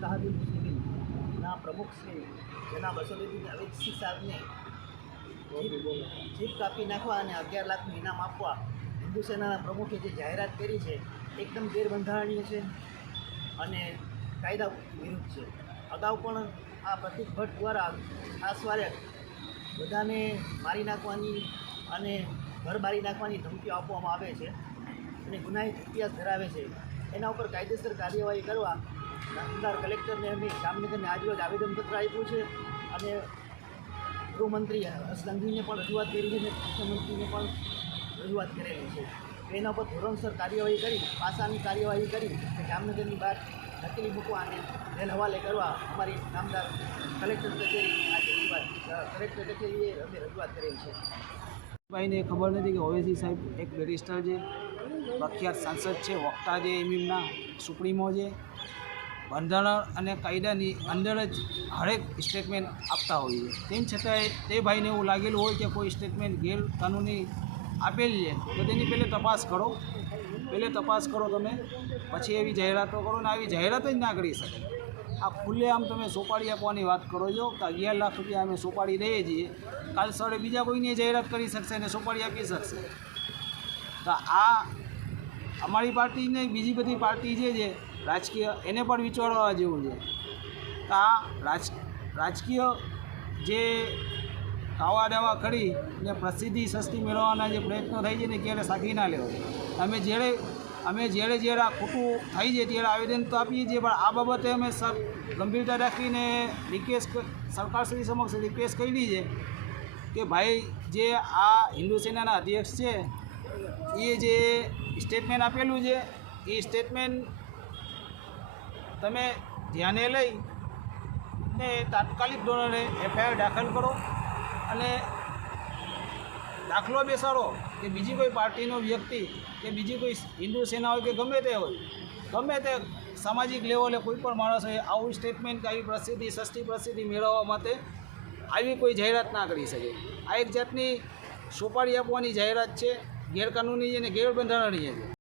ઇત્તહાદુલ મુસ્લિમીનના પ્રમુખ શ્રી જનાબ અસદુદ્દીન અવેશી સાહેબને જીપ કાપી નાખવા અને 11 લાખનું ઇનામ આપવા હિન્દુ સેનાના પ્રમુખે જે જાહેરાત કરી છે એકદમ ગેરબંધારણીય છે અને કાયદા વિરુદ્ધ છે. અગાઉ પણ આ પ્રતિક ભટ્ટ દ્વારા આસવારે બધાને મારી નાખવાની અને ઘર બારી નાખવાની ધમકીઓ આપવામાં આવે છે અને ગુનાહિત ઇતિહાસ ધરાવે છે. એના ઉપર કાયદેસર કાર્યવાહી કરવા નામદાર કલેક્ટરને અમે જામનગરને આજરોજ આવેદનપત્ર આપ્યું છે અને ગૃહમંત્રી હર્ષસંઘવીને પણ રજૂઆત કરી છે અને મુખ્યમંત્રીને પણ રજૂઆત કરેલી છે. એના ઉપર ધોરણસર કાર્યવાહી કરી પાસાની કાર્યવાહી કરી જામનગરની બહાર નકલી મૂકવા અને જેલ હવાલે કરવા અમારી નામદાર કલેક્ટર કચેરીએ અમે રજૂઆત કરેલી છે. ભાઈને ખબર નથી કે ઓવેસી સાહેબ એક બેરિસ્ટર છે, પ્રખ્યાત સાંસદ છે, વક્તા છે, એમના સુપ્રીમો છે. બંધારણ અને કાયદાની અંદર જ હરેક સ્ટેટમેન્ટ આપતા હોઈએ છે. તેમ છતાંય તે ભાઈને એવું લાગેલું હોય કે કોઈ સ્ટેટમેન્ટ ગેરકાનૂની આપેલી છે તો તેની પહેલે તપાસ કરો. તમે પછી એવી જાહેરાતો કરો ને આવી જાહેરાત જ ના કરી શકે. આ ખુલ્લે આમ તમે સોપારી આપવાની વાત કરો છો કે 11 લાખ રૂપિયા અમે સોપારી દઈએ છીએ, કાલ સવારે બીજા કોઈની જાહેરાત કરી શકશે અને સોપારી આપી શકશે. તો આ અમારી પાર્ટીને બીજી બધી પાર્ટી છે રાજકીય એને પણ વિચારવા જેવું છે. તો આ રાજકીય જે ખાવા દાવા કરી ને પ્રસિદ્ધિ સસ્તી મેળવવાના જે પ્રયત્નો થાય છે ને ક્યારે સાખી ના લેવો. અમે જ્યારે આ ખોટું થાય છે ત્યારે આવેદન તો આપીએ છીએ, પણ આ બાબતે અમે ગંભીરતા રાખીને રિક્વેસ્ટ સરકારશ્રી સમક્ષ રિક્વેસ્ટ કરી છે કે ભાઈ જે આ હિન્દુ સેનાના અધ્યક્ષ છે એ જે સ્ટેટમેન્ટ આપેલું છે એ સ્ટેટમેન્ટ તમે ધ્યાને લઈ ને તાત્કાલિક ધોરણે FIR દાખલ કરો અને દાખલો બેસાડો કે બીજી કોઈ પાર્ટીનો વ્યક્તિ કે બીજી કોઈ હિન્દુ સેના હોય કે ગમે તે સામાજિક લેવલે કોઈ પણ માણસ હોય આવું સ્ટેટમેન્ટ કે આવી પ્રસિદ્ધિ સસ્તી પ્રસિદ્ધિ મેળવવા માટે આવી કોઈ જાહેરાત ના કરી શકે. આ એક જાતની સોપારી આપવાની જાહેરાત છે, ગેરકાનૂની અને ગેરબંધારણીય છે.